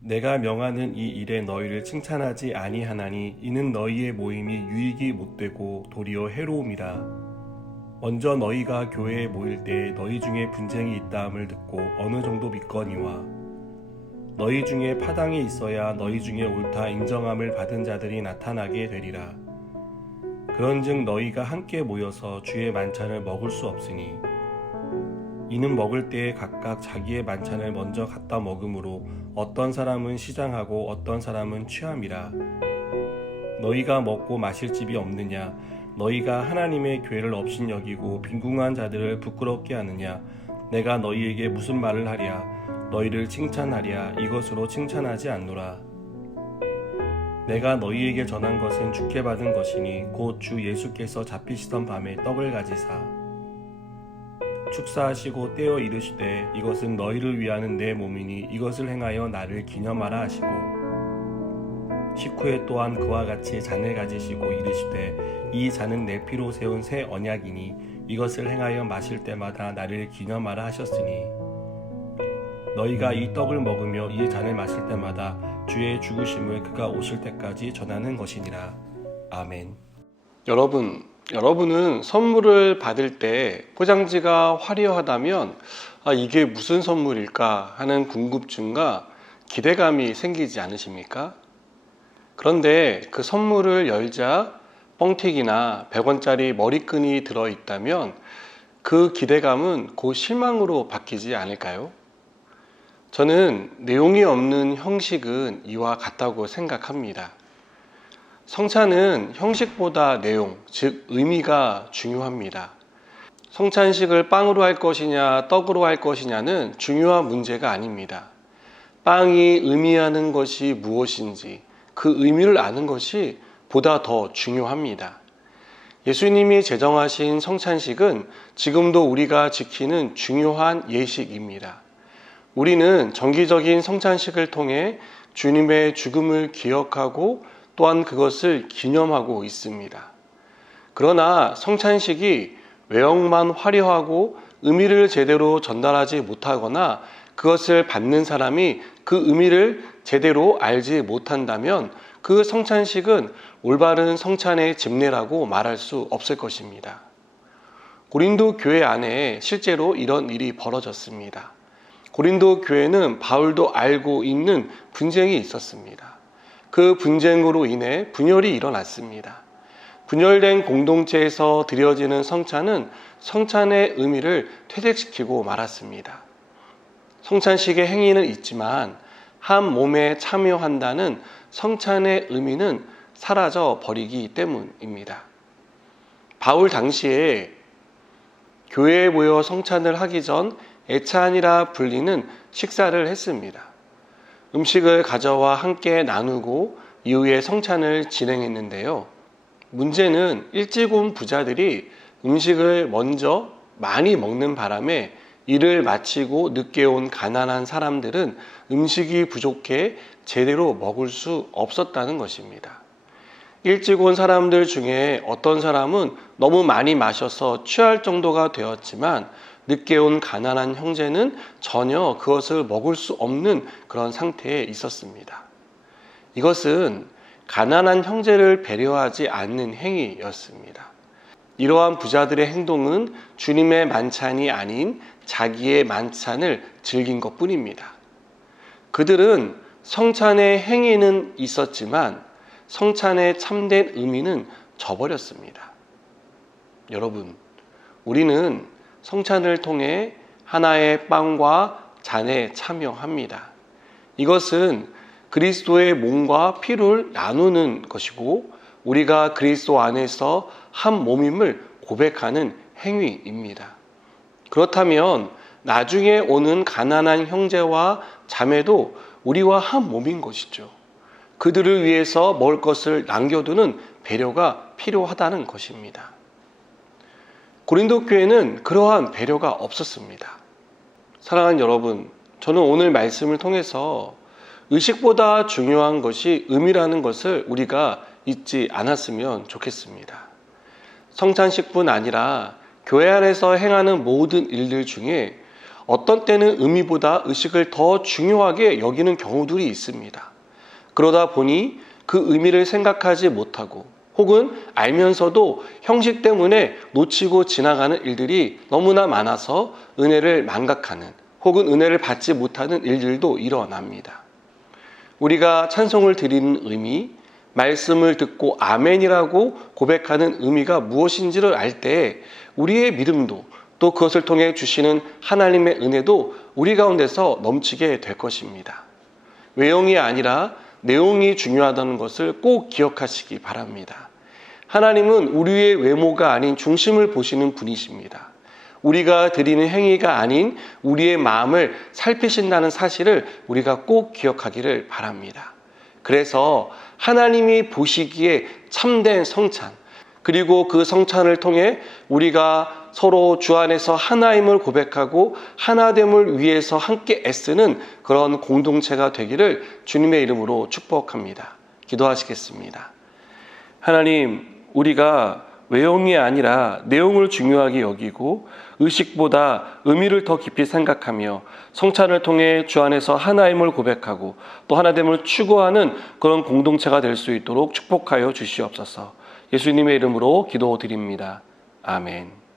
내가 명하는 이 일에 너희를 칭찬하지 아니하나니 이는 너희의 모임이 유익이 못되고 도리어 해로움이라. 먼저 너희가 교회에 모일 때 너희 중에 분쟁이 있다함을 듣고 어느 정도 믿거니와 너희 중에 파당이 있어야 너희 중에 옳다 인정함을 받은 자들이 나타나게 되리라. 그런즉 너희가 함께 모여서 주의 만찬을 먹을 수 없으니 이는 먹을 때에 각각 자기의 만찬을 먼저 갖다 먹으므로 어떤 사람은 시장하고 어떤 사람은 취함이라. 너희가 먹고 마실 집이 없느냐? 너희가 하나님의 교회를 업신여기고 빈궁한 자들을 부끄럽게 하느냐? 내가 너희에게 무슨 말을 하랴? 너희를 칭찬하랴? 이것으로 칭찬하지 않노라. 내가 너희에게 전한 것은 주께 받은 것이니 곧 주 예수께서 잡히시던 밤에 떡을 가지사 축사하시고 떼어 이르시되 이것은 너희를 위하는 내 몸이니 이것을 행하여 나를 기념하라 하시고 식후에 또한 그와 같이 잔을 가지시고 이르시되 이 잔은 내 피로 세운 새 언약이니 이것을 행하여 마실 때마다 나를 기념하라 하셨으니 너희가 이 떡을 먹으며 이 잔을 마실 때마다 주의 죽으심을 그가 오실 때까지 전하는 것이니라. 아멘. 여러분은 선물을 받을 때 포장지가 화려하다면 이게 무슨 선물일까 하는 궁금증과 기대감이 생기지 않으십니까? 그런데 그 선물을 열자 뻥튀기나 100원짜리 머리끈이 들어있다면 그 기대감은 곧 실망으로 바뀌지 않을까요? 저는 내용이 없는 형식은 이와 같다고 생각합니다. 성찬은 형식보다 내용, 즉 의미가 중요합니다. 성찬식을 빵으로 할 것이냐 떡으로 할 것이냐는 중요한 문제가 아닙니다. 빵이 의미하는 것이 무엇인지 그 의미를 아는 것이 보다 더 중요합니다. 예수님이 제정하신 성찬식은 지금도 우리가 지키는 중요한 예식입니다. 우리는 정기적인 성찬식을 통해 주님의 죽음을 기억하고 또한 그것을 기념하고 있습니다. 그러나 성찬식이 외형만 화려하고 의미를 제대로 전달하지 못하거나 그것을 받는 사람이 그 의미를 제대로 알지 못한다면 그 성찬식은 올바른 성찬의 집례라고 말할 수 없을 것입니다. 고린도 교회 안에 실제로 이런 일이 벌어졌습니다. 고린도 교회는 바울도 알고 있는 분쟁이 있었습니다. 그 분쟁으로 인해 분열이 일어났습니다. 분열된 공동체에서 드려지는 성찬은 성찬의 의미를 퇴색시키고 말았습니다. 성찬식의 행위는 있지만 한 몸에 참여한다는 성찬의 의미는 사라져 버리기 때문입니다. 바울 당시에 교회에 모여 성찬을 하기 전 애찬이라 불리는 식사를 했습니다. 음식을 가져와 함께 나누고 이후에 성찬을 진행했는데요. 문제는 일찍 온 부자들이 음식을 먼저 많이 먹는 바람에 일을 마치고 늦게 온 가난한 사람들은 음식이 부족해 제대로 먹을 수 없었다는 것입니다. 일찍 온 사람들 중에 어떤 사람은 너무 많이 마셔서 취할 정도가 되었지만 늦게 온 가난한 형제는 전혀 그것을 먹을 수 없는 그런 상태에 있었습니다. 이것은 가난한 형제를 배려하지 않는 행위였습니다. 이러한 부자들의 행동은 주님의 만찬이 아닌 자기의 만찬을 즐긴 것뿐입니다. 그들은 성찬의 행위는 있었지만 성찬의 참된 의미는 저버렸습니다. 여러분, 우리는 성찬을 통해 하나의 빵과 잔에 참여합니다. 이것은 그리스도의 몸과 피를 나누는 것이고 우리가 그리스도 안에서 한 몸임을 고백하는 행위입니다. 그렇다면 나중에 오는 가난한 형제와 자매도 우리와 한 몸인 것이죠. 그들을 위해서 먹을 것을 남겨두는 배려가 필요하다는 것입니다. 고린도 교회는 그러한 배려가 없었습니다. 사랑하는 여러분, 저는 오늘 말씀을 통해서 의식보다 중요한 것이 의미라는 것을 우리가 잊지 않았으면 좋겠습니다. 성찬식뿐 아니라 교회 안에서 행하는 모든 일들 중에 어떤 때는 의미보다 의식을 더 중요하게 여기는 경우들이 있습니다. 그러다 보니 그 의미를 생각하지 못하고 혹은 알면서도 형식 때문에 놓치고 지나가는 일들이 너무나 많아서 은혜를 망각하는 혹은 은혜를 받지 못하는 일들도 일어납니다. 우리가 찬송을 드리는 의미, 말씀을 듣고 아멘이라고 고백하는 의미가 무엇인지를 알 때 우리의 믿음도 또 그것을 통해 주시는 하나님의 은혜도 우리 가운데서 넘치게 될 것입니다. 외형이 아니라 내용이 중요하다는 것을 꼭 기억하시기 바랍니다. 하나님은 우리의 외모가 아닌 중심을 보시는 분이십니다. 우리가 드리는 행위가 아닌 우리의 마음을 살피신다는 사실을 우리가 꼭 기억하기를 바랍니다. 그래서 하나님이 보시기에 참된 성찬, 그리고 그 성찬을 통해 우리가 서로 주 안에서 하나임을 고백하고 하나됨을 위해서 함께 애쓰는 그런 공동체가 되기를 주님의 이름으로 축복합니다. 기도하시겠습니다. 하나님, 우리가 외형이 아니라 내용을 중요하게 여기고 의식보다 의미를 더 깊이 생각하며 성찬을 통해 주 안에서 하나임을 고백하고 또 하나됨을 추구하는 그런 공동체가 될 수 있도록 축복하여 주시옵소서. 예수님의 이름으로 기도드립니다. 아멘.